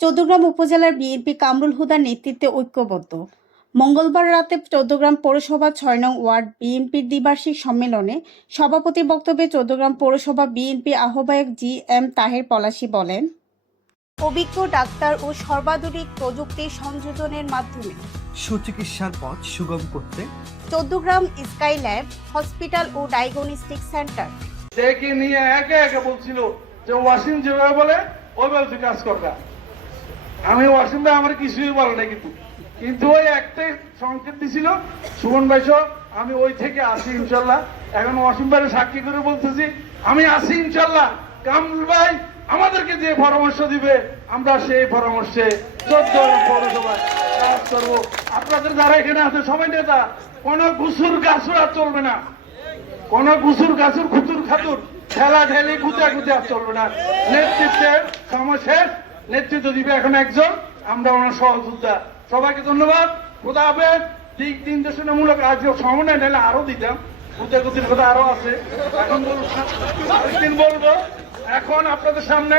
চৌদ্দগ্রাম উপজেলার বিএনপি কামরুল হুদার নেতৃত্বে ঐক্যবদ্ধ। মঙ্গলবার রাতে চৌদ্দগ্রাম পৌরসভা ছয় নং ওয়ার্ড বিএনপির দ্বিবার্ষিক সম্মেলনে সভাপতি বক্তব্যে চৌদ্দগ্রাম পৌরসভা বিএনপি আহ্বায়ক জি এম তাহের পলাশী বলেন অভিজ্ঞ ডাক্তার ও সর্বাধুনিক প্রযুক্তি সংযোজনের মাধ্যমে সুচিকিৎসার পথ সুগম করতে চৌদ্দগ্রাম স্কাই ল্যাব হসপিটাল ও ডায়াগনস্টিক সেন্টার। নিয়ে একে একে বলছিল যে ওয়াসিম যেভাবে বলে ওইভাবে কাজ করবা আমি ওয়াসিম আমার কিছুই বলে না কিন্তু। কিন্তু ওই একটাই সংকেত দিছিল, সুমন ভাই আমি ওই থেকে আসি ইনশাল্লাহ। এখন ওয়াসিম ভাইয়ের সাক্ষী করে বলতেছি, আমি আসি ইনশাল্লাহ। কামরুল ভাই আমাদেরকে যে পরামর্শ দিবে, আমরা সেই পরামর্শে আপনাদের যারা এখানে আছে, সবাই নেতা, কোনো ঘুষুর গাছুর আর চলবে না। কোন গুসুর গাছুর, খুতুর খাতুর ঠেলা ঠেলি গুতে আর চলবে না। নেতৃত্বের সমশেষ নেতৃত্ব দিবে এখন একজন, আমরা ওনার সহযোদ্ধা। সবাইকে ধন্যবাদ, খোদা হবে দিক নির্দেশনামূলক আজ সমন্বয় নিলে আরও দিতাম। উদ্যোগতির গুতির কথা আরও আছে। এখন বলব, এখন আপনাদের সামনে